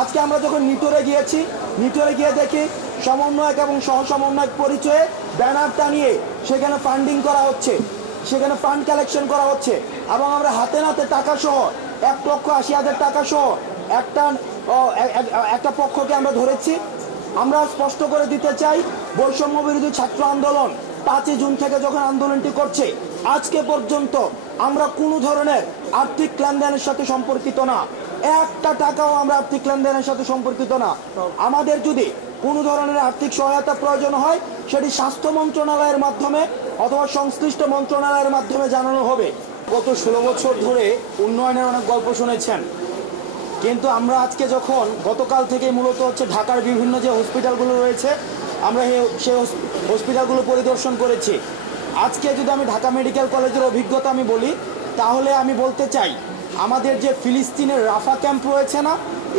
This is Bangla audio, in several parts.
আজকে আমরা যখন নিটোরে গিয়ে দেখি সমন্বয়ক এবং সহ সমন্বয়ক পরিচয়ে ব্যানার টানিয়ে সেখানে ফান্ডিং করা হচ্ছে, সেখানে ফান্ড কালেকশন করা হচ্ছে এবং আমরা হাতে নাতে টাকা সহ 1,80,000 টাকা সহ একটা পক্ষকে আমরা ধরেছি। আমরা স্পষ্ট করে দিতে চাই, বৈষম্য বিরোধী ছাত্র আন্দোলন 5 জুন থেকে যখন আন্দোলনটি করছে আজকে পর্যন্ত আমরা কোনো ধরনের আর্থিক লেনদেনের সাথে সম্পর্কিত না, একটা টাকাও আমরা আর্থিক লেনদেনের সাথে সম্পর্কিত না। আমাদের যদি কোনো ধরনের আর্থিক সহায়তা প্রয়োজন হয় সেটি স্বাস্থ্য মন্ত্রণালয়ের মাধ্যমে অথবা সংশ্লিষ্ট মন্ত্রণালয়ের মাধ্যমে জানানো হবে। গত 16 বছর ধরে উন্নয়নের অনেক গল্প শুনেছেন, কিন্তু আমরা আজকে যখন গতকাল থেকে মূলত হচ্ছে ঢাকার বিভিন্ন যে হসপিটালগুলো রয়েছে আমরা সেই হসপিটালগুলো পরিদর্শন করেছি। আজকে যদি আমি ঢাকা মেডিকেল কলেজের অভিজ্ঞতা আমি বলি, তাহলে আমি বলতে চাই আমাদের যে ফিলিস্তিনের রাফা ক্যাম্প রয়েছে না,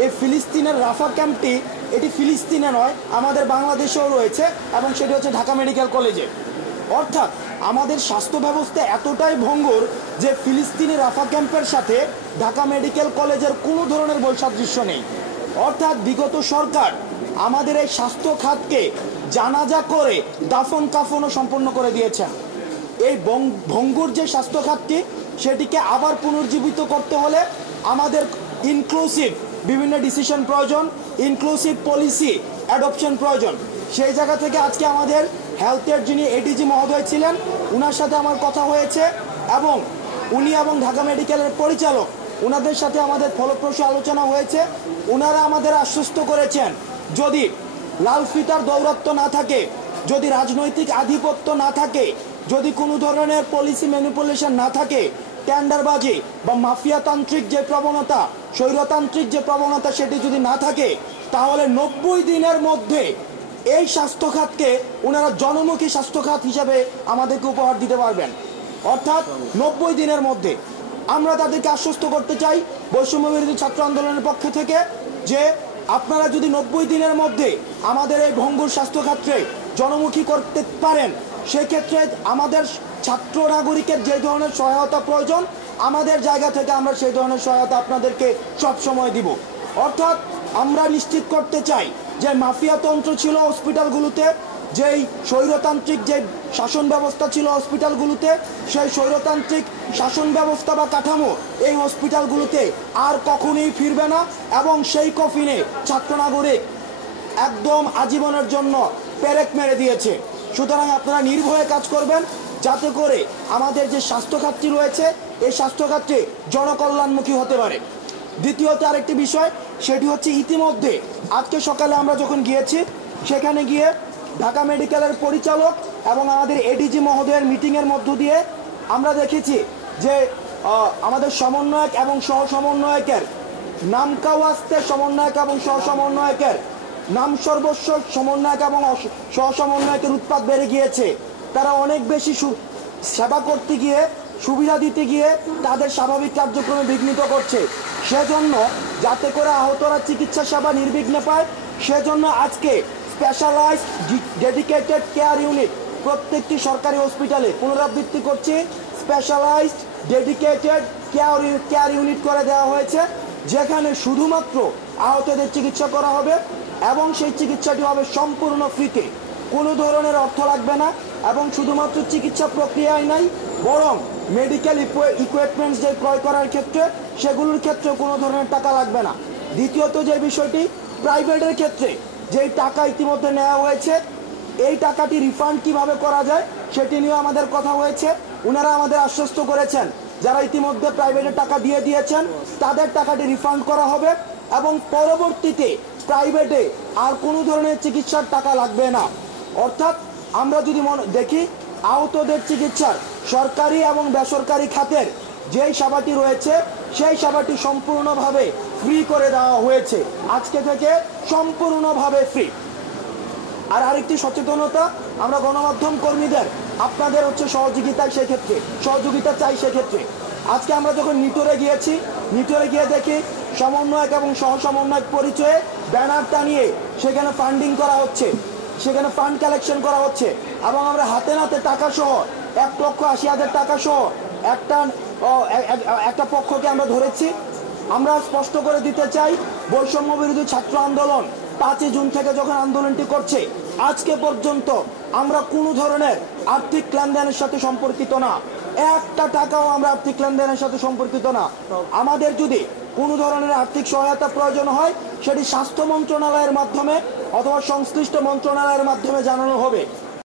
এই ফিলিস্তিনের রাফা ক্যাম্পটি এটি ফিলিস্তিনে নয়, আমাদের বাংলাদেশেও রয়েছে এবং সেটি হচ্ছে ঢাকা মেডিকেল কলেজে। অর্থাৎ আমাদের স্বাস্থ্য ব্যবস্থা এতটাই ভঙ্গুর যে ফিলিস্তিনি রাফা ক্যাম্পের সাথে ঢাকা মেডিকেল কলেজের কোনো ধরনের বৈসাদৃশ্য নেই। অর্থাৎ বিগত সরকার আমাদের এই স্বাস্থ্য খাতকে জানাজা করে দাফন কাফনও সম্পন্ন করে দিয়েছেন। এই ভঙ্গুর যে স্বাস্থ্য খাতটি সেটিকে আবার পুনর্জীবিত করতে হলে আমাদের ইনক্লুসিভ বিভিন্ন ডিসিশন প্রয়োজন, ইনক্লুসিভ পলিসি অ্যাডপশন প্রয়োজন। সেই জায়গা থেকে আজকে আমাদের হেলথের যিনি এডিজি মহোদয় ছিলেন ওনার সাথে আমার কথা হয়েছে এবং উনি এবং ঢাকা মেডিকেলের পরিচালক ওনাদের সাথে আমাদের ফলপ্রসূ আলোচনা হয়েছে। ওনারা আমাদের আশ্বস্ত করেছেন যদি লাল ফিতার দৌরাত্ম্য না থাকে, যদি রাজনৈতিক আধিপত্য না থাকে, যদি কোনো ধরনের পলিসি ম্যানিপুলেশন না থাকে, টেন্ডারবাজি বা মাফিয়াতান্ত্রিক যে প্রবণতা, স্বৈরতান্ত্রিক যে প্রবণতা সেটি যদি না থাকে, তাহলে 90 দিনের মধ্যে এই স্বাস্থ্য খাতকে ওনারা জনমুখী স্বাস্থ্য খাত হিসাবে আমাদেরকে উপহার দিতে পারবেন। অর্থাৎ 90 দিনের মধ্যে আমরা তাদেরকে আশ্বস্ত করতে চাই বৈষম্য বিরোধী ছাত্র আন্দোলনের পক্ষ থেকে যে আপনারা যদি 90 দিনের মধ্যে আমাদের এই ভঙ্গুর স্বাস্থ্য খাতকে জনমুখী করতে পারেন, সেক্ষেত্রে আমাদের ছাত্র নাগরিকের যে ধরনের সহায়তা প্রয়োজন আমাদের জায়গা থেকে আমরা সেই ধরনের সহায়তা আপনাদেরকে সবসময় দিব। অর্থাৎ আমরা নিশ্চিত করতে চাই যে মাফিয়াতন্ত্র ছিল হসপিটালগুলোতে, যেই স্বৈরতান্ত্রিক যে শাসন ব্যবস্থা ছিল হসপিটালগুলোতে, সেই স্বৈরতান্ত্রিক শাসন ব্যবস্থা বা কাঠামো এই হসপিটালগুলোতে আর কখনোই ফিরবে না এবং সেই কফিনে ছাত্র নাগরিক একদম আজীবনের জন্য পেরেক মেরে দিয়েছে। সুতরাং আপনারা নির্ভয়ে কাজ করবেন যাতে করে আমাদের যে স্বাস্থ্য খাতটি রয়েছে এই স্বাস্থ্য খাতটি জনকল্যাণমুখী হতে পারে। দ্বিতীয়ত আরেকটি বিষয়, সেটি হচ্ছে ইতিমধ্যে আজকে সকালে আমরা যখন গিয়েছি সেখানে গিয়ে ঢাকা মেডিকেলের পরিচালক এবং আমাদের এডিজি মহোদয়ের মিটিংয়ের মধ্য দিয়ে আমরা দেখেছি যে আমাদের সমন্বয়ক এবং সহ সমন্বয়কের নামকাওয়াস্তে সমন্বয়ক এবং সহ সমন্বয়কের নাম সর্বস্ব সমন্বয়ক এবং সহ সমন্বয়কের উৎপাত বেড়ে গিয়েছে। তারা অনেক বেশি সেবা করতে গিয়ে, সুবিধা দিতে গিয়ে তাদের স্বাভাবিক কার্যক্রমে বিঘ্নিত করছে। সেজন্য যাতে করে আহতরা চিকিৎসা সেবা নির্বিঘ্নে পায়, সেজন্য আজকে স্পেশালাইজড ডেডিকেটেড কেয়ার ইউনিট প্রত্যেকটি সরকারি হসপিটালে পুনরাবৃত্তি করছে। স্পেশালাইজড ডেডিকেটেড কেয়ার ইউনিট করে দেওয়া হয়েছে, যেখানে শুধুমাত্র আহতদের চিকিৎসা করা হবে এবং সেই চিকিৎসাটি হবে সম্পূর্ণ ফ্রিতে, কোনো ধরনের অর্থ লাগবে না এবং শুধুমাত্র চিকিৎসা প্রক্রিয়ায় নাই, বরং মেডিকেল ইকুইপমেন্টস যে ক্রয় করার ক্ষেত্রে সেগুলোর ক্ষেত্রে কোনো ধরনের টাকা লাগবে না। দ্বিতীয়ত যে বিষয়টি, প্রাইভেটের ক্ষেত্রে যেই টাকা ইতিমধ্যে নেওয়া হয়েছে এই টাকাটি রিফান্ড কিভাবে করা যায় সেটি নিয়ে আমাদের কথা হয়েছে। ওনারা আমাদের আশ্বস্ত করেছেন যারা ইতিমধ্যে প্রাইভেটে টাকা দিয়ে দিয়েছেন তাদের টাকাটি রিফান্ড করা হবে এবং পরবর্তীতে প্রাইভেটে আর কোনো ধরনের চিকিৎসার টাকা লাগবে না। অর্থাৎ আমরা যদি দেখি আহতদের চিকিৎসার সরকারি এবং বেসরকারি খাতের যেই সেবাটি রয়েছে সেই সেবাটি সম্পূর্ণভাবে ফ্রি করে দেওয়া হয়েছে, আজকে থেকে সম্পূর্ণভাবে ফ্রি। আর আরেকটি সচেতনতা, আমরা গণমাধ্যম কর্মীদের আপনাদের হচ্ছে সহযোগিতা চাই সেক্ষেত্রে। আজকে আমরা যখন নিটোরে গিয়ে দেখি সমন্বয়ক এবং সহ সমন্বয়ক পরিচয়ে ব্যানার টানিয়ে সেখানে ফান্ডিং করা হচ্ছে, সেখানে ফান্ড কালেকশন করা হচ্ছে এবং আমরা হাতে নাতে টাকা সহ 1,80,000 টাকা সহ একটা পক্ষকে আমরা ধরেছি আমরা স্পষ্ট করে দিতে চাই, বৈষম্য বিরোধী ছাত্র আন্দোলন 5 জুন থেকে যখন আন্দোলনটি করছে আজকে পর্যন্ত আমরা কোনো ধরনের আর্থিক লেনদেনের সাথে সম্পর্কিত না, একটা টাকাও আমরা আর্থিক লেনদেনের সাথে সম্পর্কিত না। আমাদের যদি কোনো ধরনের আর্থিক সহায়তা প্রয়োজন হয় সেটি স্বাস্থ্য মন্ত্রণালয়ের মাধ্যমে অথবা সংশ্লিষ্ট মন্ত্রণালয়ের মাধ্যমে জানানো হবে।